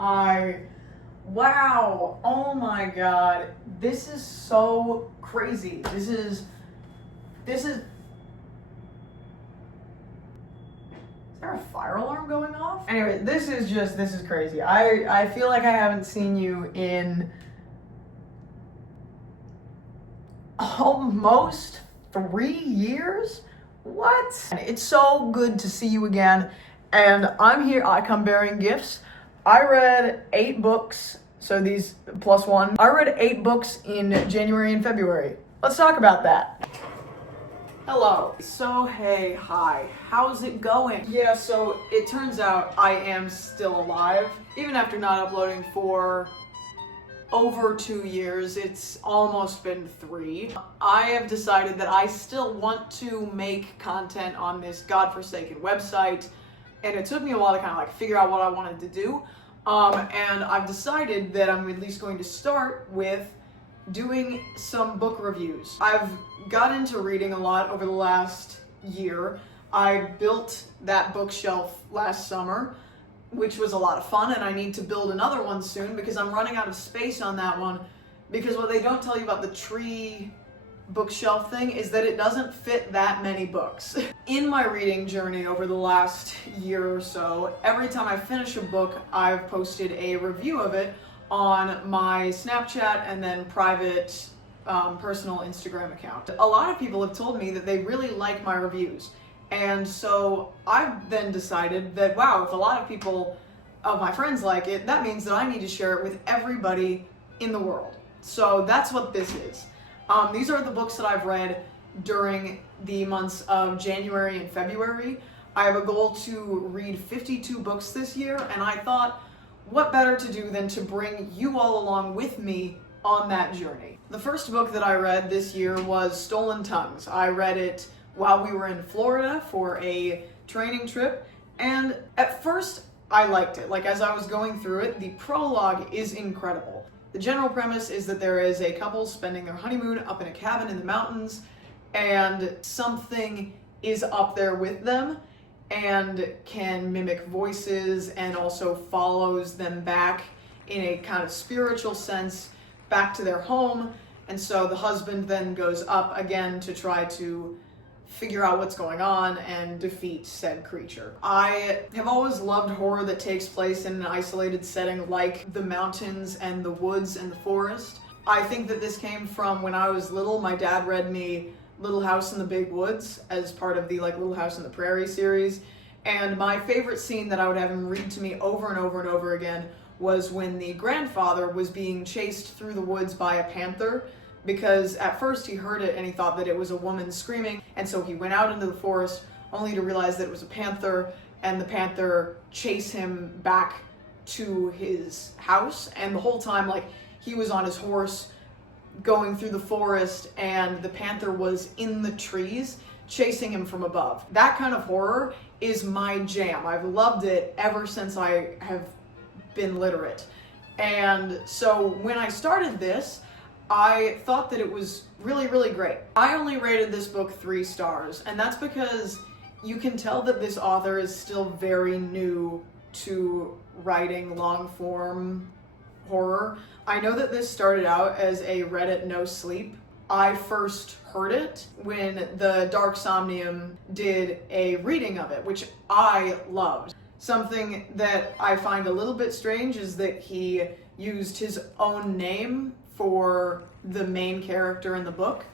Wow, oh my god, this is so crazy. Is there a fire alarm going off? Anyway, this is crazy. I feel like I haven't seen you in almost 3 years? What? It's so good to see you again, and I'm here. I come bearing gifts. I read 8 books, so these plus 1. I read 8 books in January and February. Let's talk about that. Hello. So, hey, hi. How's it going? Yeah, so it turns out I am still alive, even after not uploading for over 2 years. It's almost been 3. I have decided that I still want to make content on this godforsaken website, and it took me a while to kind of like figure out what I wanted to do. And I've decided that I'm at least going to start with doing some book reviews. I've got into reading a lot over the last year. I built that bookshelf last summer, which was a lot of fun, and I need to build another one soon because I'm running out of space on that one, because what they don't tell you about the tree bookshelf thing is that it doesn't fit that many books. In my reading journey over the last year or so, every time I finish a book, I've posted a review of it on my Snapchat and then private personal Instagram account. A lot of people have told me that they really like my reviews. And so I've then decided that, wow, if a lot of people of my friends like it, that means that I need to share it with everybody in the world. So that's what this is. These are the books that I've read during the months of January and February. I have a goal to read 52 books this year, and I thought, what better to do than to bring you all along with me on that journey. The first book that I read this year was Stolen Tongues. I read it while we were in Florida for a training trip, and at first I liked it. Like, as I was going through it, the prologue is incredible. The general premise is that there is a couple spending their honeymoon up in a cabin in the mountains, and something is up there with them and can mimic voices and also follows them back in a kind of spiritual sense back to their home. And so the husband then goes up again to try to figure out what's going on and defeat said creature. I have always loved horror that takes place in an isolated setting like the mountains and the woods and the forest. I think that this came from when I was little. My dad read me Little House in the Big Woods as part of the Little House in the Prairie series. And my favorite scene that I would have him read to me over and over and over again was when the grandfather was being chased through the woods by a panther, because at first he heard it and he thought that it was a woman screaming, and so he went out into the forest only to realize that it was a panther, and the panther chased him back to his house. And the whole time, he was on his horse going through the forest and the panther was in the trees chasing him from above. That kind of horror is my jam. I've loved it ever since I have been literate. And so when I started this, I thought that it was really, really great. I only rated this book 3 stars, and that's because you can tell that this author is still very new to writing long-form horror. I know that this started out as a Reddit no sleep. I first heard it when the Dark Somnium did a reading of it, which I loved. Something that I find a little bit strange is that he used his own name for the main character in the book.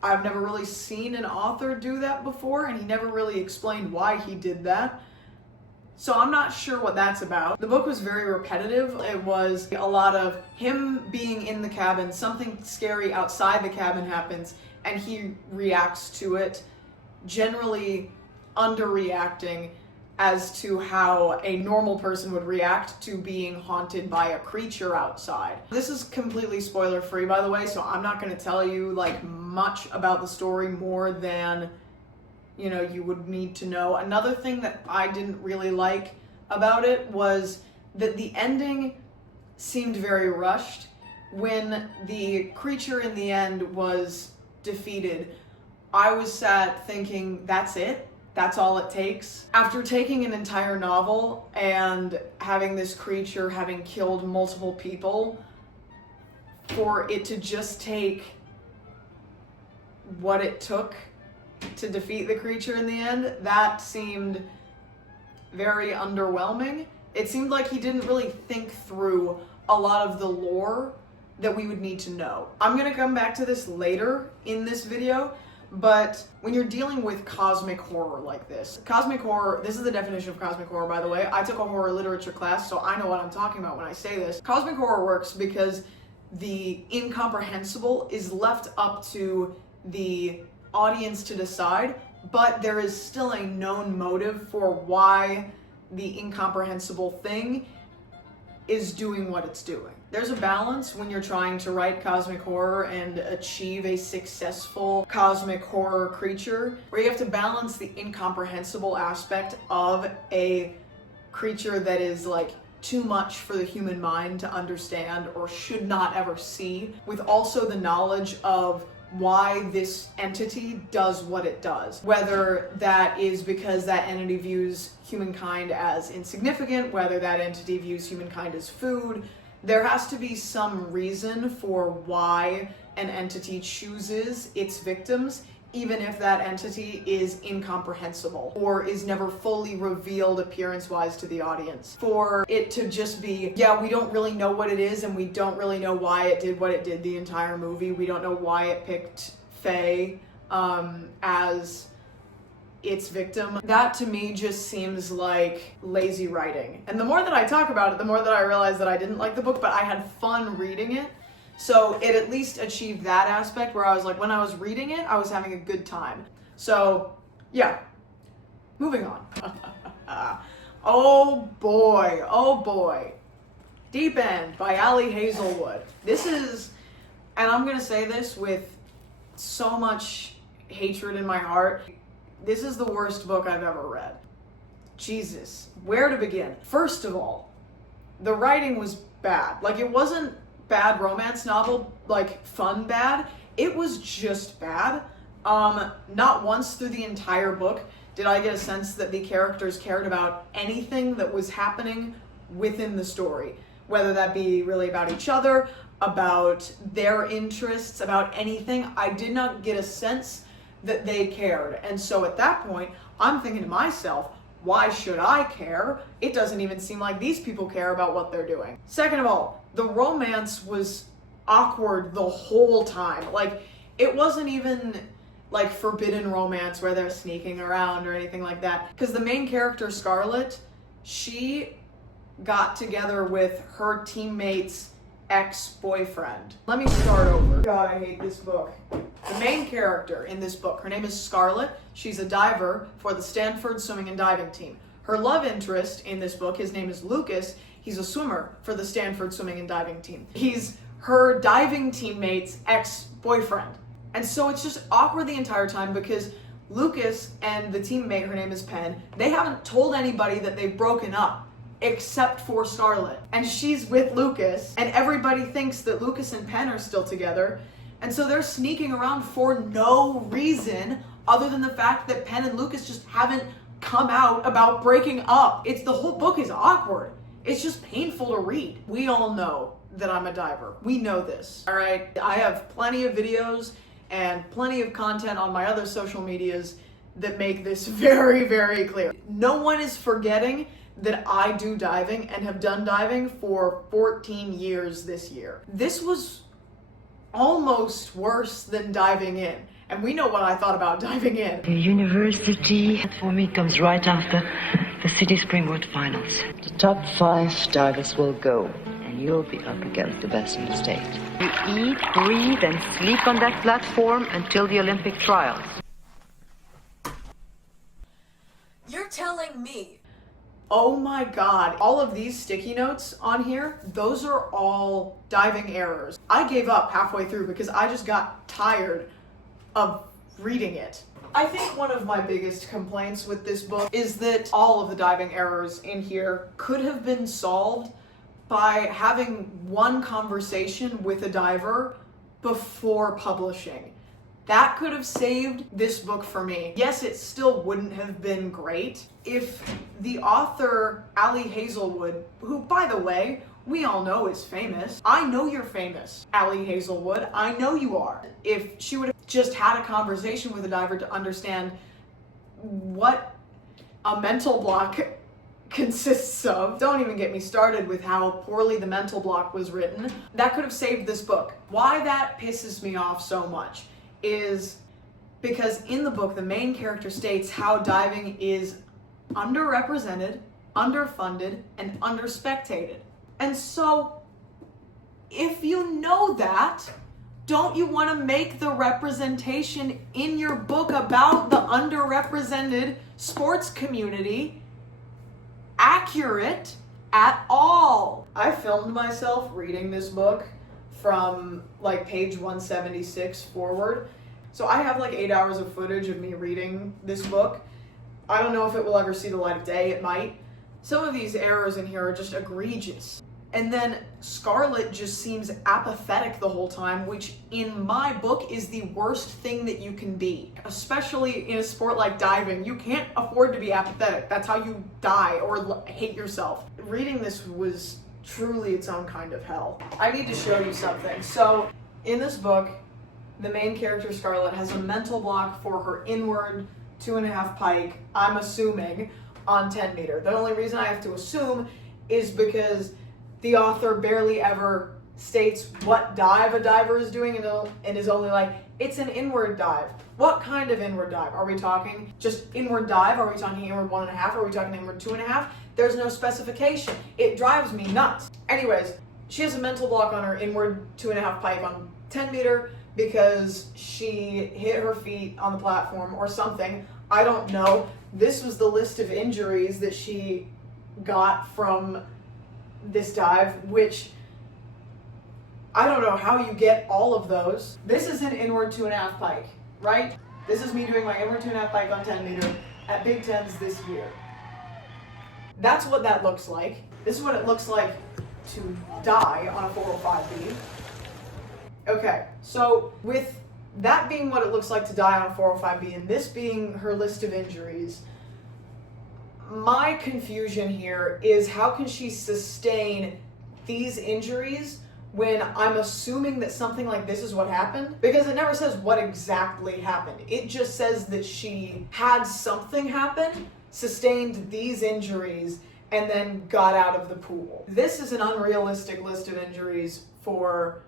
I've never really seen an author do that before, and he never really explained why he did that. So I'm not sure what that's about. The book was very repetitive. It was a lot of him being in the cabin, something scary outside the cabin happens, and he reacts to it, generally underreacting as to how a normal person would react to being haunted by a creature outside. This is completely spoiler free, by the way, so I'm not going to tell you much about the story more than you would need to know. Another thing that I didn't really like about it was that the ending seemed very rushed. When the creature in the end was defeated, I was sat thinking, that's it? that's all it takes. After taking an entire novel and having this creature having killed multiple people, for it to just take what it took to defeat the creature in the end, that seemed very underwhelming. It seemed like he didn't really think through a lot of the lore that we would need to know. I'm gonna come back to this later in this video, but when you're dealing with cosmic horror like this, cosmic horror, this is the definition of cosmic horror, by the way. I took a horror literature class, so I know what I'm talking about when I say this. Cosmic horror works because the incomprehensible is left up to the audience to decide, but there is still a known motive for why the incomprehensible thing is doing what it's doing. There's a balance when you're trying to write cosmic horror and achieve a successful cosmic horror creature, where you have to balance the incomprehensible aspect of a creature that is like too much for the human mind to understand or should not ever see, with also the knowledge of why this entity does what it does. Whether that is because that entity views humankind as insignificant, whether that entity views humankind as food, there has to be some reason for why an entity chooses its victims, even if that entity is incomprehensible or is never fully revealed appearance-wise to the audience. For it to just be, yeah, we don't really know what it is and we don't really know why it did what it did the entire movie. We don't know why it picked Faye as its victim. That to me just seems like lazy writing. And the more that I talk about it, the more that I realize that I didn't like the book, but I had fun reading it. So it at least achieved that aspect where I was like, when I was reading it, I was having a good time. So yeah, moving on. Oh boy. Deep End by Ali Hazelwood. This is, and I'm gonna say this with so much hatred in my heart, this is the worst book I've ever read. Jesus, where to begin? First of all, the writing was bad. Like, it wasn't bad romance novel, like fun bad. It was just bad. Not once through the entire book did I get a sense that the characters cared about anything that was happening within the story, whether that be really about each other, about their interests, about anything. I did not get a sense that they cared. And so at that point, I'm thinking to myself, why should I care? It doesn't even seem like these people care about what they're doing. Second of all, the romance was awkward the whole time. Like, it wasn't even like forbidden romance where they're sneaking around or anything like that. Because the main character, Scarlett, she got together with her teammate's ex-boyfriend. Let me start over. God, I hate this book. The main character in this book, her name is Scarlett. She's a diver for the Stanford swimming and diving team. Her love interest in this book, his name is Lucas. He's a swimmer for the Stanford swimming and diving team. He's her diving teammate's ex-boyfriend. And so it's just awkward the entire time because Lucas and the teammate, her name is Penn, they haven't told anybody that they've broken up except for Scarlett. And she's with Lucas, and everybody thinks that Lucas and Penn are still together. And so they're sneaking around for no reason other than the fact that Penn and Lucas just haven't come out about breaking up. The whole book is awkward. It's just painful to read. We all know that I'm a diver. We know this, all right? I have plenty of videos and plenty of content on my other social medias that make this very, very clear. No one is forgetting that I do diving and have done diving for 14 years this year. This was almost worse than diving in. And we know what I thought about diving in. The university for me comes right after the City Springwood finals. The top 5 divers will go, and you'll be up against the best in the state. You eat, breathe, and sleep on that platform until the Olympic trials. You're telling me? Oh my God, all of these sticky notes on here, those are all diving errors. I gave up halfway through because I just got tired of reading it. I think one of my biggest complaints with this book is that all of the diving errors in here could have been solved by having one conversation with a diver before publishing. That could have saved this book for me. Yes, it still wouldn't have been great if the author, Ali Hazelwood, who, by the way, we all know is famous. I know you're famous, Ali Hazelwood. I know you are. If she would have just had a conversation with a diver to understand what a mental block consists of. Don't even get me started with how poorly the mental block was written. That could have saved this book. Why that pisses me off so much is because in the book, the main character states how diving is underrepresented, underfunded, and underspectated. And so, if you know that, don't you want to make the representation in your book about the underrepresented sports community accurate at all? I filmed myself reading this book from like page 176 forward. So I have like 8 hours of footage of me reading this book. I don't know if it will ever see the light of day. It might. Some of these errors in here are just egregious. And then Scarlett just seems apathetic the whole time, which in my book is the worst thing that you can be. Especially in a sport like diving, you can't afford to be apathetic. That's how you die or hate yourself. Reading this was truly its own kind of hell. I need to show you something. So in this book, the main character Scarlett has a mental block for her inward 2.5 pike, I'm assuming, on 10 meter. The only reason I have to assume is because the author barely ever states what dive a diver is doing and is only like, it's an inward dive. What kind of inward dive? Are we talking just inward dive? Are we talking inward 1.5? Are we talking inward 2.5? There's no specification. It drives me nuts. Anyways, she has a mental block on her inward 2.5 pike on 10 meter because she hit her feet on the platform or something. I don't know. This was the list of injuries that she got from this dive, which I don't know how you get all of those. This is an inward 2.5 pike, right? This is me doing my inward 2.5 pike on 10 meter at Big Tens this year. That's what that looks like. This is what it looks like to die on a 405B. Okay, so with that being what it looks like to die on a 405B and this being her list of injuries, my confusion here is how can she sustain these injuries when I'm assuming that something like this is what happened? Because it never says what exactly happened. It just says that she had something happen, sustained these injuries, and then got out of the pool. This is an unrealistic list of injuries for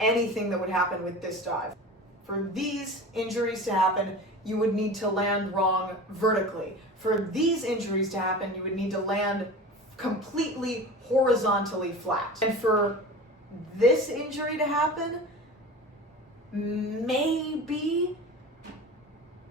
anything that would happen with this dive. For these injuries to happen, you would need to land wrong vertically. For these injuries to happen, you would need to land completely horizontally flat. And for this injury to happen, maybe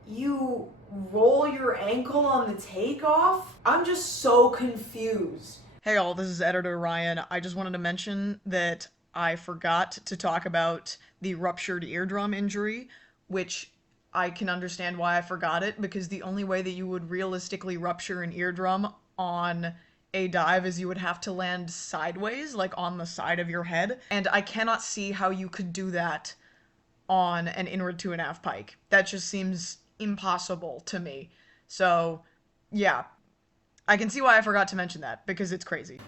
you roll your ankle on the takeoff? I'm just so confused. Hey all, this is editor Ryan. I just wanted to mention that I forgot to talk about the ruptured eardrum injury, which I can understand why I forgot it, because the only way that you would realistically rupture an eardrum on a dive is you would have to land sideways, like on the side of your head, and I cannot see how you could do that on an inward 2.5 pike. That just seems impossible to me. So, yeah. I can see why I forgot to mention that, because it's crazy.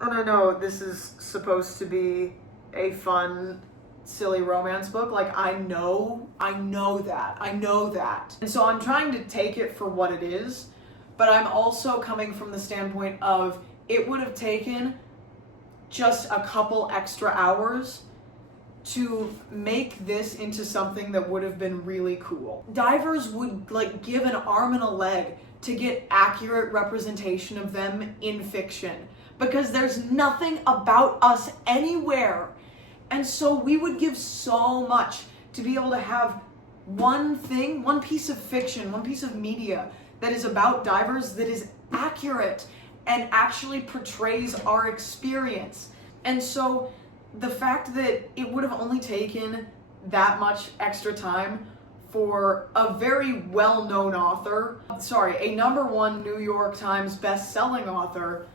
And I know this is supposed to be a fun, silly romance book. Like, I know that. And so I'm trying to take it for what it is, but I'm also coming from the standpoint of it would have taken just a couple extra hours to make this into something that would have been really cool. Divers would like give an arm and a leg to get accurate representation of them in fiction, because there's nothing about us anywhere. And so we would give so much to be able to have one thing, one piece of fiction, one piece of media that is about divers that is accurate and actually portrays our experience. And so the fact that it would have only taken that much extra time for a very well-known author, a #1 New York Times best-selling author,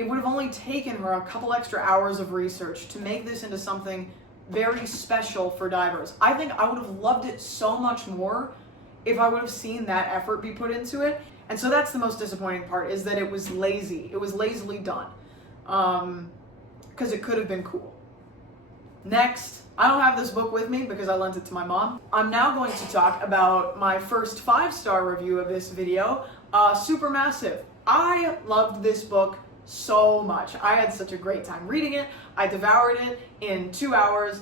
it would have only taken her a couple extra hours of research to make this into something very special for divers. I think I would have loved it so much more if I would have seen that effort be put into it. And so that's the most disappointing part, is that it was lazy. It was lazily done. Because it could have been cool. Next, I don't have this book with me because I lent it to my mom. I'm now going to talk about my first 5-star review of this video, Supermassive. I loved this book so much. I had such a great time reading it. I devoured it in 2 hours.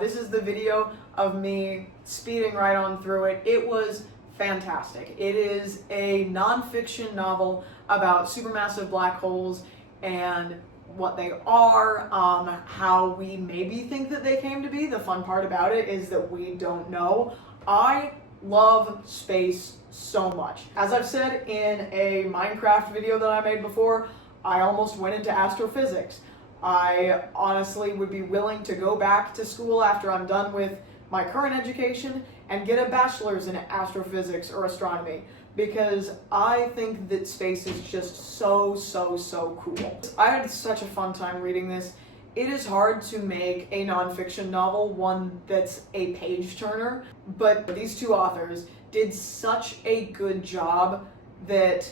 This is the video of me speeding right on through it. It was fantastic. It is a nonfiction novel about supermassive black holes and what they are, how we maybe think that they came to be. The fun part about it is that we don't know. I love space so much. As I've said in a Minecraft video that I made before, I almost went into astrophysics. I honestly would be willing to go back to school after I'm done with my current education and get a bachelor's in astrophysics or astronomy, because I think that space is just so cool. I had such a fun time reading this. It is hard to make a nonfiction novel one that's a page turner, but these two authors did such a good job that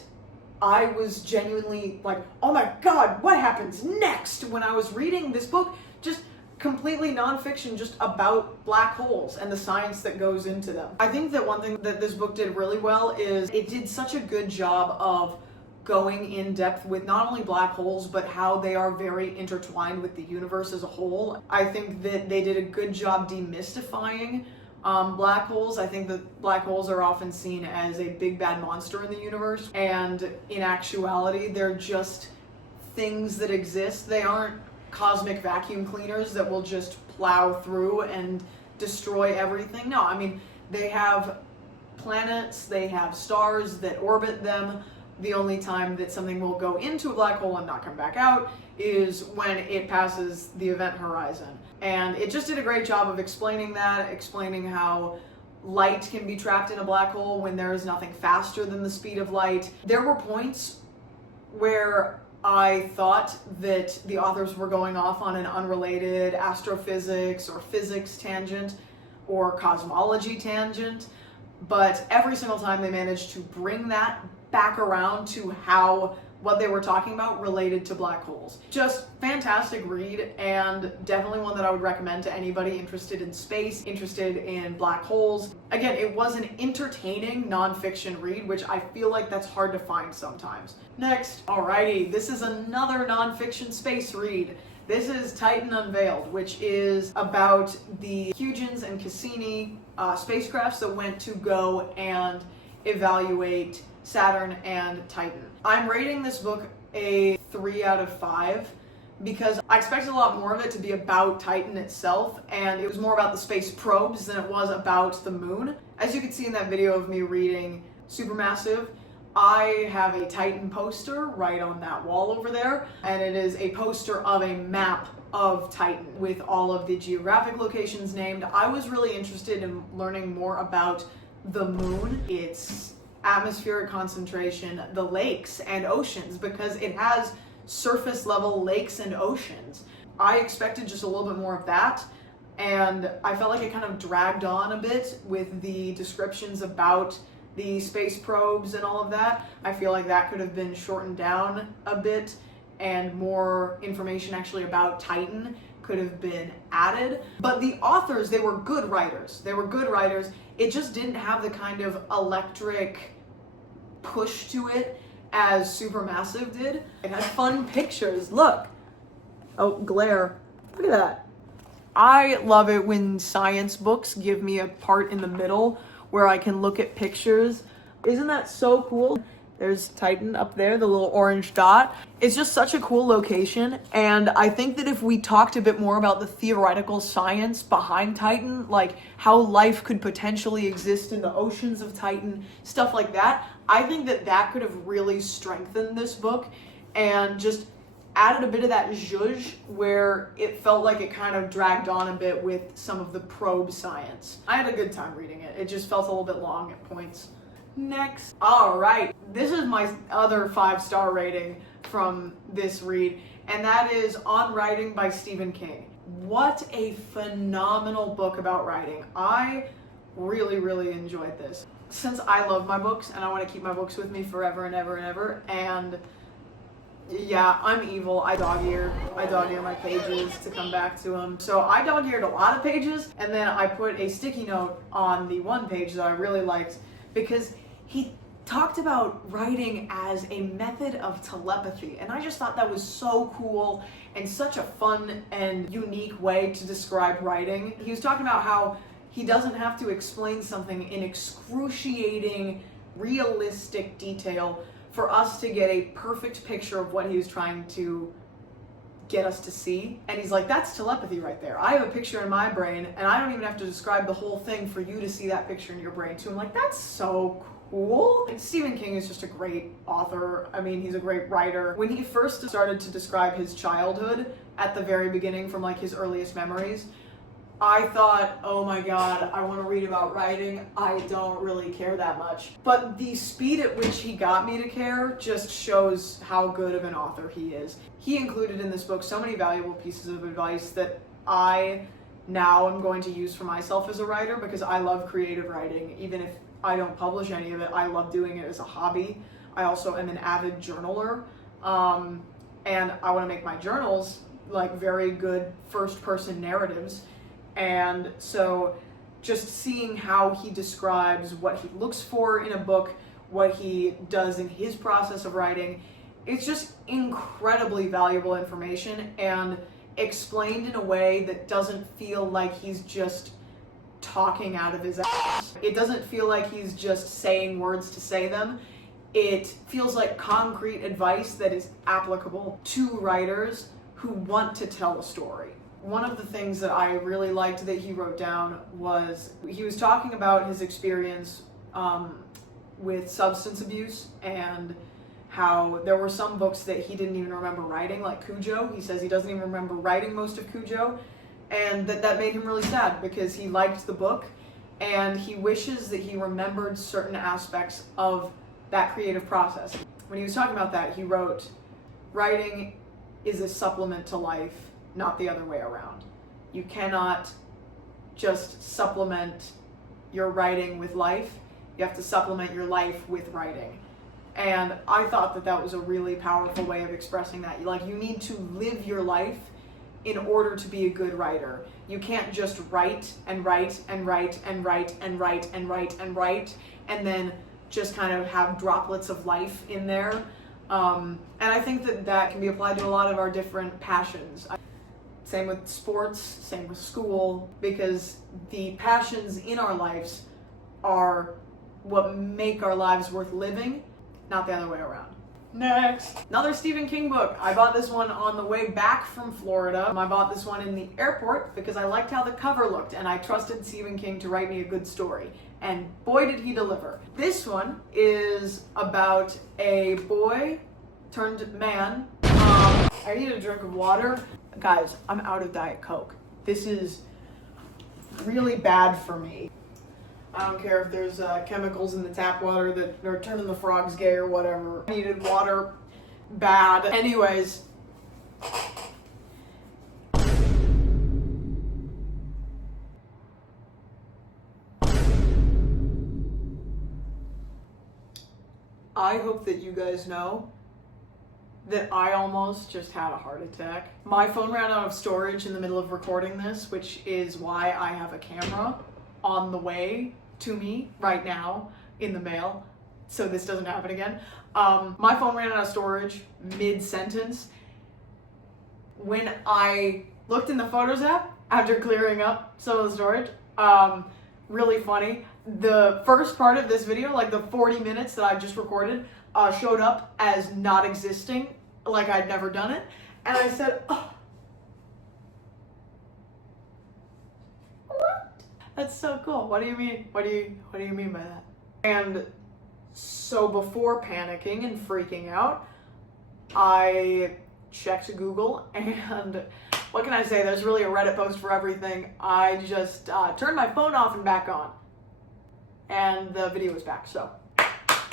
I was genuinely like, oh my god, what happens next? When I was reading this book, just completely nonfiction, just about black holes and the science that goes into them. I think that one thing that this book did really well is it did such a good job of going in depth with not only black holes, but how they are very intertwined with the universe as a whole. I think that they did a good job demystifying black holes. I think that black holes are often seen as a big bad monster in the universe, and in actuality, they're just things that exist. They aren't cosmic vacuum cleaners that will just plow through and destroy everything. No, I mean, they have planets, they have stars that orbit them. The only time that something will go into a black hole and not come back out is when it passes the event horizon. And it just did a great job of explaining that, explaining how light can be trapped in a black hole when there is nothing faster than the speed of light. There were points where I thought that the authors were going off on an unrelated astrophysics or physics tangent or cosmology tangent, but every single time they managed to bring that back around to how what they were talking about related to black holes. Just fantastic read, and definitely one that I would recommend to anybody interested in space, interested in black holes. Again, it was an entertaining nonfiction read, which I feel like that's hard to find sometimes. Next, alrighty, this is another nonfiction space read. This is Titan Unveiled, which is about the Huygens and Cassini spacecrafts that went to go and evaluate Saturn and Titan. I'm rating this book a 3 out of 5 because I expected a lot more of it to be about Titan itself, and it was more about the space probes than it was about the moon. As you can see in that video of me reading Supermassive, I have a Titan poster right on that wall over there, and it is a poster of a map of Titan with all of the geographic locations named. I was really interested in learning more about the moon, its atmospheric concentration, the lakes and oceans, because it has surface level lakes and oceans. I expected just a little bit more of that, and I felt like it kind of dragged on a bit with the descriptions about the space probes and all of that. I feel like that could have been shortened down a bit, and more information actually about Titan could have been added. But the authors, they were good writers. They were good writers. It just didn't have the kind of electric push to it as Supermassive did. It had fun pictures. Look. Oh, glare. Look at that. I love it when science books give me a part in the middle where I can look at pictures. Isn't that so cool? There's Titan up there, the little orange dot. It's just such a cool location, and I think that if we talked a bit more about the theoretical science behind Titan, like how life could potentially exist in the oceans of Titan, stuff like that, I think that that could have really strengthened this book and just added a bit of that zhuzh where it felt like it kind of dragged on a bit with some of the probe science. I had a good time reading it. It just felt a little bit long at points. Next. All right, this is my other 5-star rating from this read, and that is On Writing by Stephen King. What a phenomenal book about writing. I really enjoyed this. Since I love my books and I want to keep my books with me forever and ever and ever, and yeah, I'm evil. I dog-ear my pages to come back to them. So I dog-eared a lot of pages, and then I put a sticky note on the one page that I really liked because he talked about writing as a method of telepathy, and I just thought that was so cool and such a fun and unique way to describe writing. He was talking about how he doesn't have to explain something in excruciating, realistic detail for us to get a perfect picture of what he was trying to get us to see. And he's like, that's telepathy right there. I have a picture in my brain and I don't even have to describe the whole thing for you to see that picture in your brain too. I'm like, that's so cool. And Stephen King is just a great author. I mean, he's a great writer. When he first started to describe his childhood at the very beginning from like his earliest memories, I thought, oh my God, I want to read about writing. I don't really care that much. But the speed at which he got me to care just shows how good of an author he is. He included in this book so many valuable pieces of advice that I now am going to use for myself as a writer, because I love creative writing. Even if I don't publish any of it, I love doing it as a hobby. I also am an avid journaler, and I want to make my journals like very good first-person narratives. And so just seeing how he describes what he looks for in a book, what he does in his process of writing, it's just incredibly valuable information and explained in a way that doesn't feel like he's just talking out of his ass. It doesn't feel like he's just saying words to say them. It feels like concrete advice that is applicable to writers who want to tell a story. One of the things that I really liked that he wrote down was he was talking about his experience with substance abuse and how there were some books that he didn't even remember writing, like Cujo. He says he doesn't even remember writing most of Cujo, and that made him really sad because he liked the book and he wishes that he remembered certain aspects of that creative process. When he was talking about that, he wrote, writing is a supplement to life, not the other way around. You cannot just supplement your writing with life. You have to supplement your life with writing. And I thought that that was a really powerful way of expressing that. Like, you need to live your life in order to be a good writer. You can't just write and write and write and write and write and write and write and then just kind of have droplets of life in there. And I think that that can be applied to a lot of our different passions. Same with sports, same with school, because the passions in our lives are what make our lives worth living, not the other way around. Next, another Stephen King book. I bought this one on the way back from Florida. I bought this one in the airport because I liked how the cover looked and I trusted Stephen King to write me a good story. And boy did he deliver. This one is about a boy turned man. I need a drink of water. Guys, I'm out of Diet Coke. This is really bad for me. I don't care if there's chemicals in the tap water that are turning the frogs gay or whatever. I needed water bad. Anyways. I hope that you guys know that I almost just had a heart attack. My phone ran out of storage in the middle of recording this, which is why I have a camera on the way to me right now in the mail, so this doesn't happen again. My phone ran out of storage mid-sentence. When I looked in the Photos app after clearing up some of the storage, really funny, the first part of this video, like the 40 minutes that I just recorded, showed up as not existing, like I'd never done it. And I said, oh, what? That's so cool. What do you mean? What do you mean by that? And so before panicking and freaking out, I checked Google, and what can I say? There's really a Reddit post for everything. I just turned my phone off and back on, and the video was back. So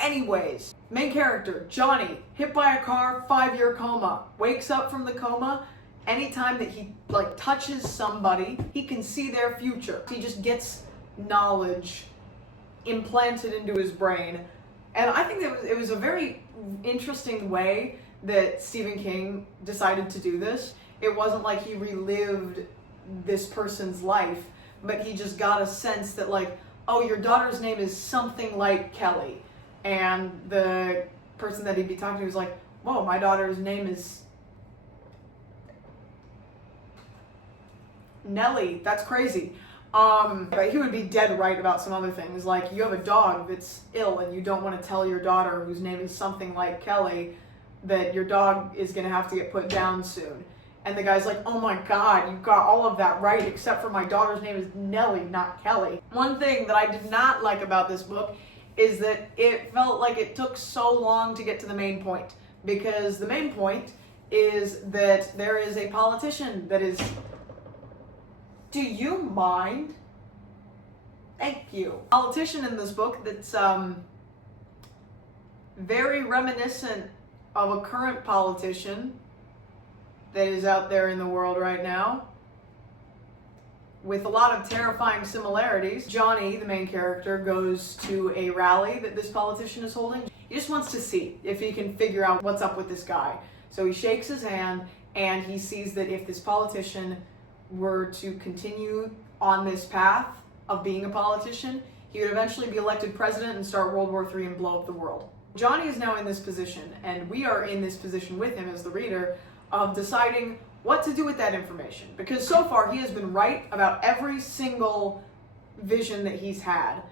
Anyways, main character, Johnny, hit by a car, 5-year coma, wakes up from the coma. Anytime that he touches somebody, he can see their future. He just gets knowledge implanted into his brain. And I think that it was a very interesting way that Stephen King decided to do this. It wasn't like he relived this person's life, but he just got a sense that oh, your daughter's name is something like Kelly. And the person that he'd be talking to was like, whoa, my daughter's name is Nellie. That's crazy. But he would be dead right about some other things. Like, you have a dog that's ill and you don't want to tell your daughter, whose name is something like Kelly, that your dog is going to have to get put down soon. And the guy's like, oh my God, you got all of that right, except for my daughter's name is Nellie, not Kelly. One thing that I did not like about this book is that it felt like it took so long to get to the main point. Because the main point is that there is a politician that is... Do you mind? Thank you. Politician in this book that's very reminiscent of a current politician that is out there in the world right now, with a lot of terrifying similarities. Johnny, the main character, goes to a rally that this politician is holding. He just wants to see if he can figure out what's up with this guy. So he shakes his hand and he sees that if this politician were to continue on this path of being a politician, he would eventually be elected president and start World War III and blow up the world. Johnny is now in this position, and we are in this position with him as the reader of deciding what to do with that information. Because so far he has been right about every single vision that he's had.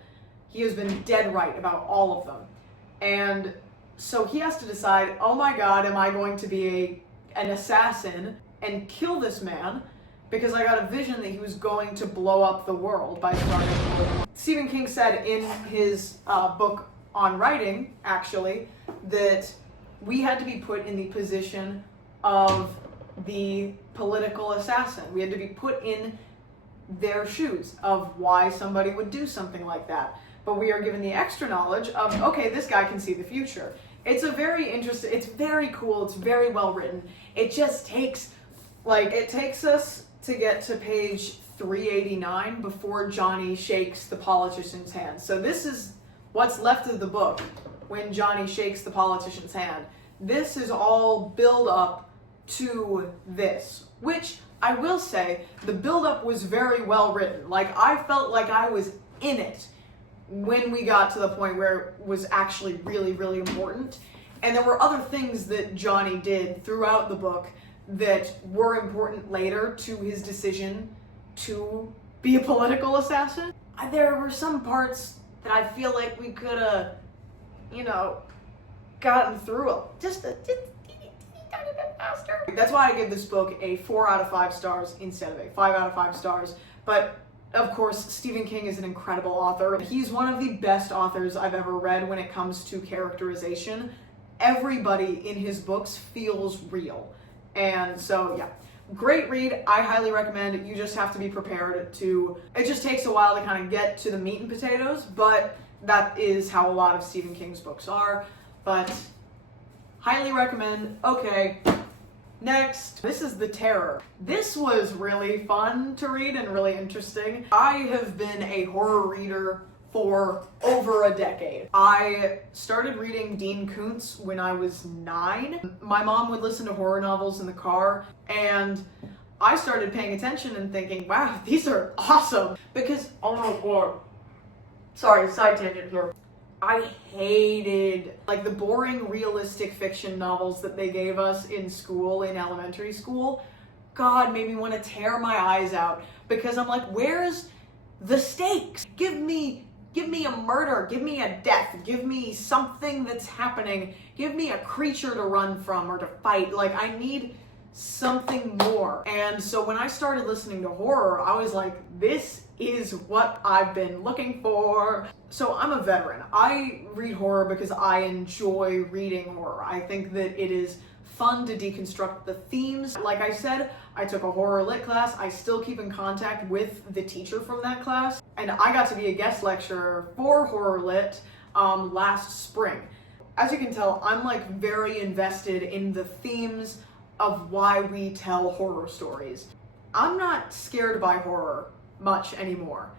He has been dead right about all of them. And so he has to decide, oh my God, am I going to be an assassin and kill this man? Because I got a vision that he was going to blow up the world by starting a war. Stephen King said in his book on writing, actually, that we had to be put in the position of the political assassin. We had to be put in their shoes of why somebody would do something like that. But we are given the extra knowledge of, okay, this guy can see the future. It's a very interesting, it's very cool, it's very well written. It just takes, it takes us to get to page 389 before Johnny shakes the politician's hand. So this is what's left of the book when Johnny shakes the politician's hand. This is all build up to this, which I will say, the build up was very well written. I felt like I was in it when we got to the point where it was actually really, really important. And there were other things that Johnny did throughout the book that were important later to his decision to be a political assassin. There were some parts that I feel like we could have, gotten through just a tiny bit faster. That's why I give this book a 4 out of 5 stars instead of a 5 out of 5 stars. But of course, Stephen King is an incredible author. He's one of the best authors I've ever read when it comes to characterization. Everybody in his books feels real. And so, yeah, great read. I highly recommend it. You just have to be prepared to, it just takes a while to kind of get to the meat and potatoes, but that is how a lot of Stephen King's books are. But highly recommend. Okay, next. This is The Terror. This was really fun to read and really interesting. I have been a horror reader for over a decade. I started reading Dean Koontz when I was 9. My mom would listen to horror novels in the car, and I started paying attention and thinking, wow, these are awesome. Because, oh my God. Sorry, side tangent here. I hated the boring realistic fiction novels that they gave us in school, in elementary school. God, made me want to tear my eyes out because I'm like, where's the stakes? Give me a murder, give me a death, give me something that's happening, give me a creature to run from or to fight. I need something more. And so when I started listening to horror, I was like, this is what I've been looking for. So I'm a veteran. I read horror because I enjoy reading horror. I think that it is fun to deconstruct the themes. Like I said, I took a horror lit class. I still keep in contact with the teacher from that class. And I got to be a guest lecturer for horror lit last spring. As you can tell, I'm like very invested in the themes of why we tell horror stories. I'm not scared by horror much anymore.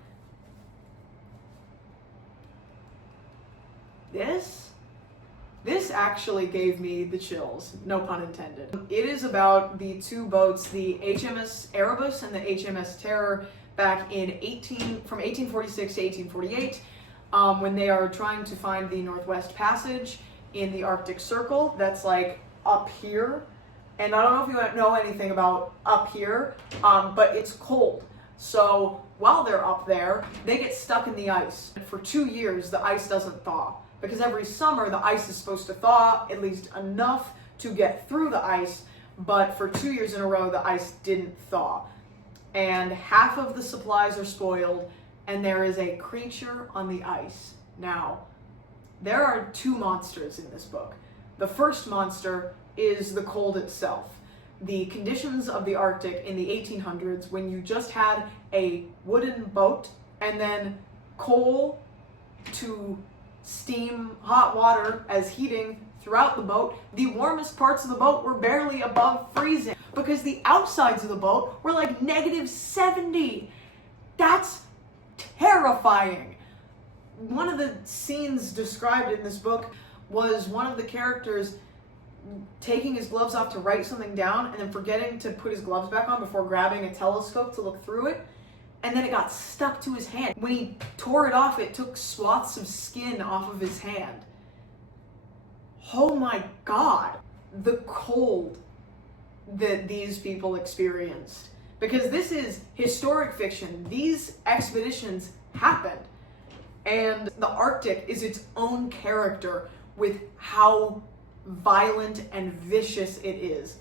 This actually gave me the chills, no pun intended. It is about the two boats, the HMS Erebus and the HMS Terror, back in from 1846 to 1848, when they are trying to find the Northwest Passage in the Arctic Circle. That's like up here. And I don't know if you know anything about up here, but it's cold. So while they're up there, they get stuck in the ice. For 2 years, the ice doesn't thaw. Because every summer, the ice is supposed to thaw at least enough to get through the ice, but for 2 years in a row, the ice didn't thaw. And half of the supplies are spoiled, and there is a creature on the ice. Now, there are two monsters in this book. The first monster is the cold itself. The conditions of the Arctic in the 1800s, when you just had a wooden boat and then coal to steam hot water as heating throughout the boat, the warmest parts of the boat were barely above freezing because the outsides of the boat were like -70. That's terrifying. One of the scenes described in this book was one of the characters taking his gloves off to write something down and then forgetting to put his gloves back on before grabbing a telescope to look through it. And then it got stuck to his hand. When he tore it off, it took swaths of skin off of his hand. Oh my God, the cold that these people experienced. Because this is historic fiction. These expeditions happened. And the Arctic is its own character with how violent and vicious it is.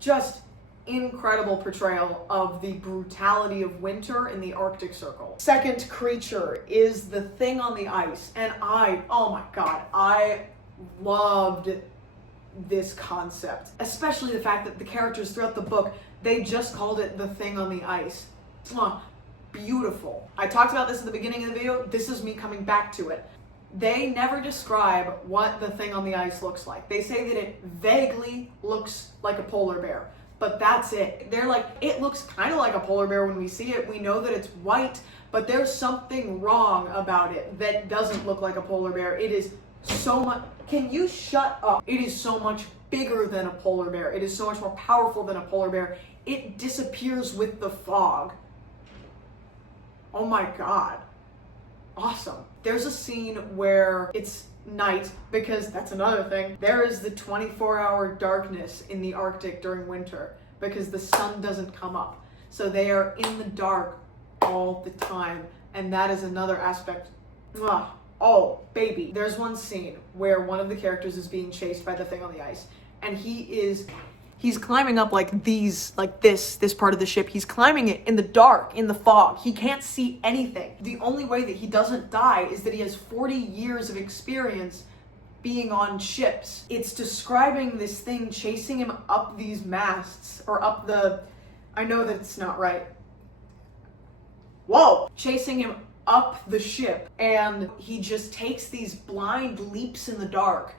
Just incredible portrayal of the brutality of winter in the Arctic Circle. Second creature is the thing on the ice, and oh my God, I loved this concept, especially the fact that the characters throughout the book, they just called it the thing on the ice. Beautiful. I talked about this at the beginning of the video. This is me coming back to it. They never describe what the thing on the ice looks like. They say that it vaguely looks like a polar bear, but that's it. They're like, it looks kind of like a polar bear when we see it. We know that it's white, but there's something wrong about it that doesn't look like a polar bear. It is so much, can you shut up? It is so much bigger than a polar bear. It is so much more powerful than a polar bear. It disappears with the fog. Oh my God. Awesome. There's a scene where it's night, because that's another thing. There is the 24-hour darkness in the Arctic during winter because the sun doesn't come up. So they are in the dark all the time, and that is another aspect. Oh, baby. There's one scene where one of the characters is being chased by the thing on the ice, and he's climbing up like this part of the ship. He's climbing it in the dark, in the fog. He can't see anything. The only way that he doesn't die is that he has 40 years of experience being on ships. It's describing this thing chasing him up these masts, or up the, I know that it's not right. Whoa! Chasing him up the ship, and he just takes these blind leaps in the dark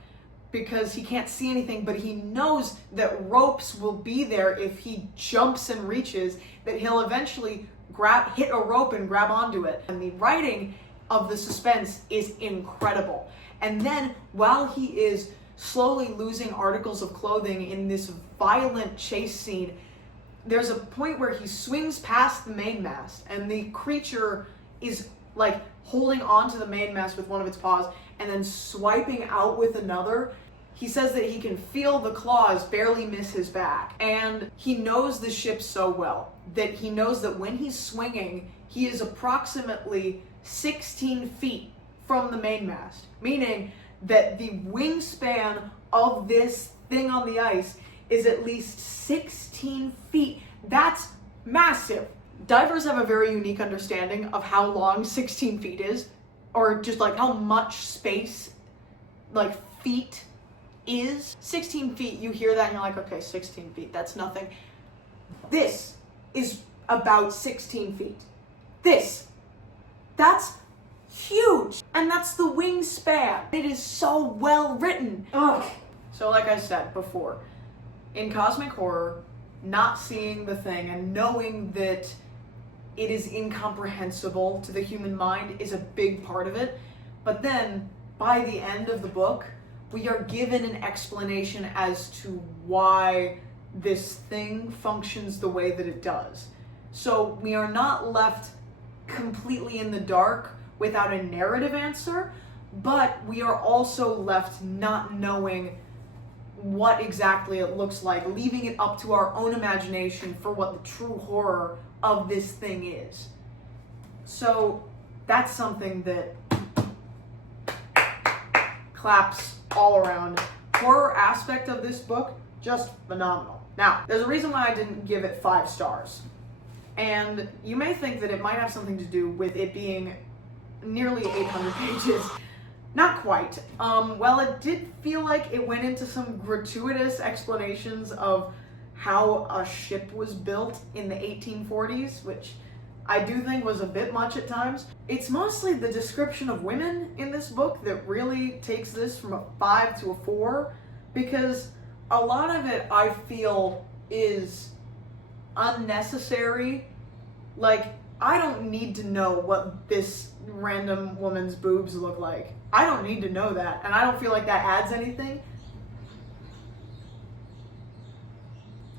because he can't see anything, but he knows that ropes will be there if he jumps and reaches, that he'll eventually hit a rope and grab onto it. And the writing of the suspense is incredible. And then while he is slowly losing articles of clothing in this violent chase scene, there's a point where he swings past the mainmast and the creature is like holding onto the mainmast with one of its paws and then swiping out with another. He says that he can feel the claws barely miss his back. And he knows the ship so well that he knows that when he's swinging, he is approximately 16 feet from the mainmast, meaning that the wingspan of this thing on the ice is at least 16 feet. That's massive. Divers have a very unique understanding of how long 16 feet is, or just like how much space, like feet, is. 16 feet, you hear that and you're like, okay, 16 feet, that's nothing. This is about 16 feet. That's huge. And that's the wingspan. It is so well written. Ugh. So like I said before, in cosmic horror, not seeing the thing and knowing that it is incomprehensible to the human mind is a big part of it. But then, by the end of the book, we are given an explanation as to why this thing functions the way that it does. So we are not left completely in the dark without a narrative answer, but we are also left not knowing what exactly it looks like, leaving it up to our own imagination for what the true horror of this thing is. So that's something that claps all around. Horror aspect of this book, just phenomenal. Now, there's a reason why I didn't give it 5 stars. And you may think that it might have something to do with it being nearly 800 pages. Not quite. Well, it did feel like it went into some gratuitous explanations of how a ship was built in the 1840s, which I do think was a bit much at times. It's mostly the description of women in this book that really takes this from a 5 to a 4, because a lot of it I feel is unnecessary. Like, I don't need to know what this random woman's boobs look like. I don't need to know that, and I don't feel like that adds anything.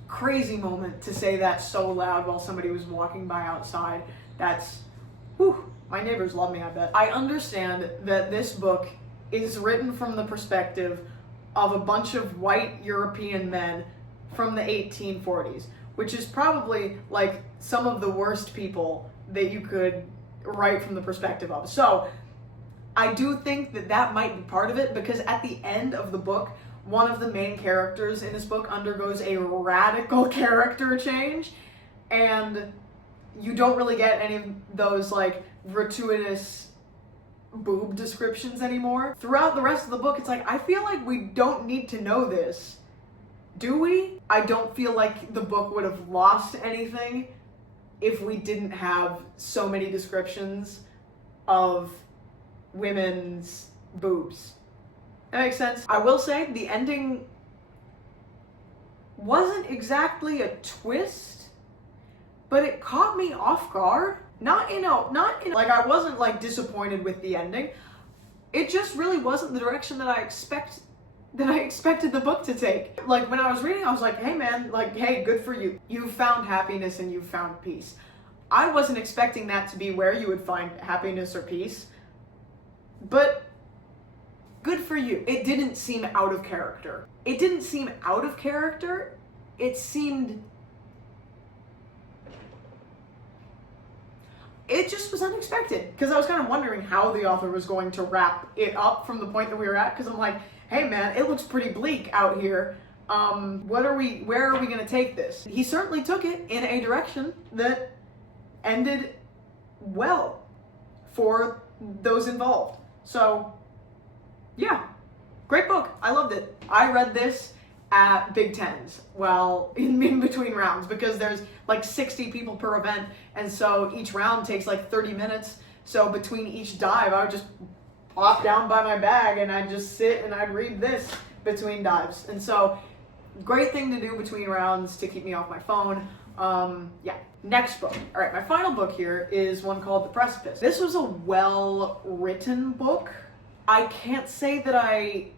Crazy moment to say that so loud while somebody was walking by outside. That's, whew, my neighbors love me, I bet. I understand that this book is written from the perspective of a bunch of white European men from the 1840s, which is probably like some of the worst people that you could write from the perspective of. So I do think that that might be part of it, because at the end of the book, one of the main characters in this book undergoes a radical character change, and you don't really get any of those like gratuitous boob descriptions anymore. Throughout the rest of the book, it's like, I feel like we don't need to know this. Do we? I don't feel like the book would have lost anything if we didn't have so many descriptions of women's boobs. That makes sense. I will say the ending wasn't exactly a twist, but it caught me off guard. Not in like, I wasn't like disappointed with the ending. It just really wasn't the direction that I expected the book to take. Like, when I was reading, I was like, hey man, like, hey, good for you. You found happiness and you found peace. I wasn't expecting that to be where you would find happiness or peace, but good for you. It didn't seem out of character. It didn't seem out of character. It just was unexpected, because I was kind of wondering how the author was going to wrap it up from the point that we were at, because I'm like, hey man, it looks pretty bleak out here. Where are we going to take this? He certainly took it in a direction that ended well for those involved. So yeah, great book. I loved it. I read this at Big Tens, well, in between rounds, because there's like 60 people per event, and so each round takes like 30 minutes. So between each dive, I would just pop down by my bag and I'd just sit and I'd read this between dives. And so, great thing to do between rounds to keep me off my phone. Yeah. Next book. All right, my final book here is one called The Precipice. This was a well-written book. I can't say that I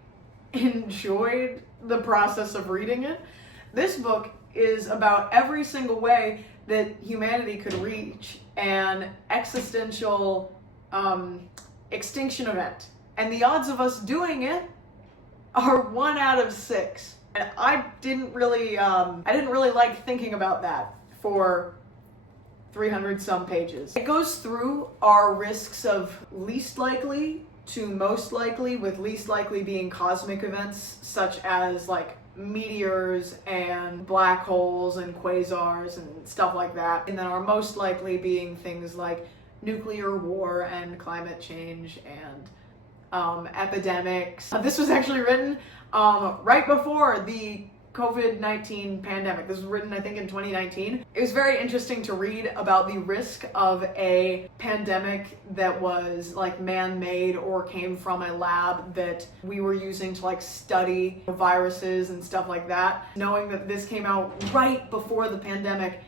enjoyed the process of reading it. This book is about every single way that humanity could reach an existential extinction event. And the odds of us doing it are 1 out of 6. And I didn't really like thinking about that for 300 some pages. It goes through our risks of least likely to most likely, with least likely being cosmic events such as like meteors and black holes and quasars and stuff like that. And then our most likely being things like nuclear war and climate change and epidemics. This was actually written right before the COVID-19 pandemic. This was written, I think, in 2019. It was very interesting to read about the risk of a pandemic that was like man-made or came from a lab that we were using to like study viruses and stuff like that. Knowing that this came out right before the pandemic,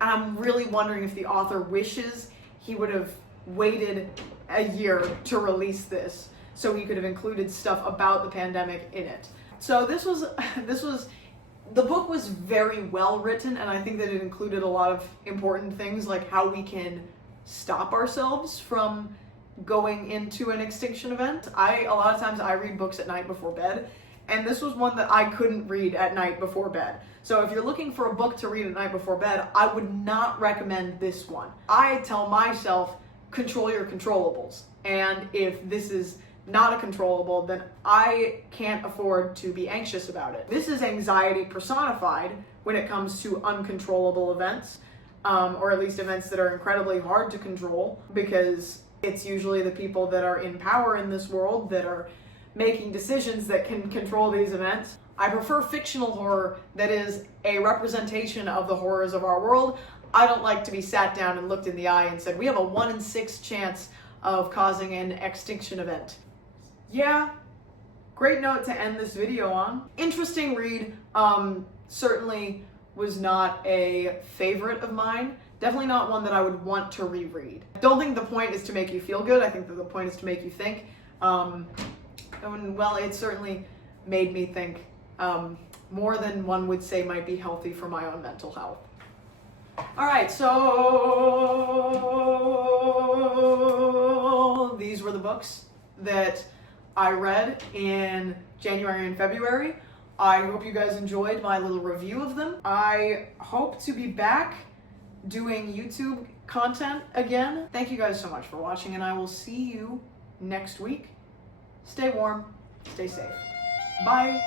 and I'm really wondering if the author wishes he would have waited a year to release this so he could have included stuff about the pandemic in it. So the book was very well written, and I think that it included a lot of important things like how we can stop ourselves from going into an extinction event. A lot of times I read books at night before bed, and this was one that I couldn't read at night before bed. So if you're looking for a book to read at night before bed, I would not recommend this one. I tell myself, control your controllables, and if this is not a controllable, then I can't afford to be anxious about it. This is anxiety personified when it comes to uncontrollable events, or at least events that are incredibly hard to control, because it's usually the people that are in power in this world that are making decisions that can control these events. I prefer fictional horror that is a representation of the horrors of our world. I don't like to be sat down and looked in the eye and said, we have a 1 in 6 chance of causing an extinction event. Yeah, great note to end this video on. Interesting read. Certainly was not a favorite of mine. Definitely not one that I would want to reread. I don't think the point is to make you feel good. I think that the point is to make you think. And well, it certainly made me think more than one would say might be healthy for my own mental health. All right, so these were the books that I read in January and February. I hope you guys enjoyed my little review of them. I hope to be back doing YouTube content again. Thank you guys so much for watching, and I will see you next week. Stay warm, stay safe. Bye.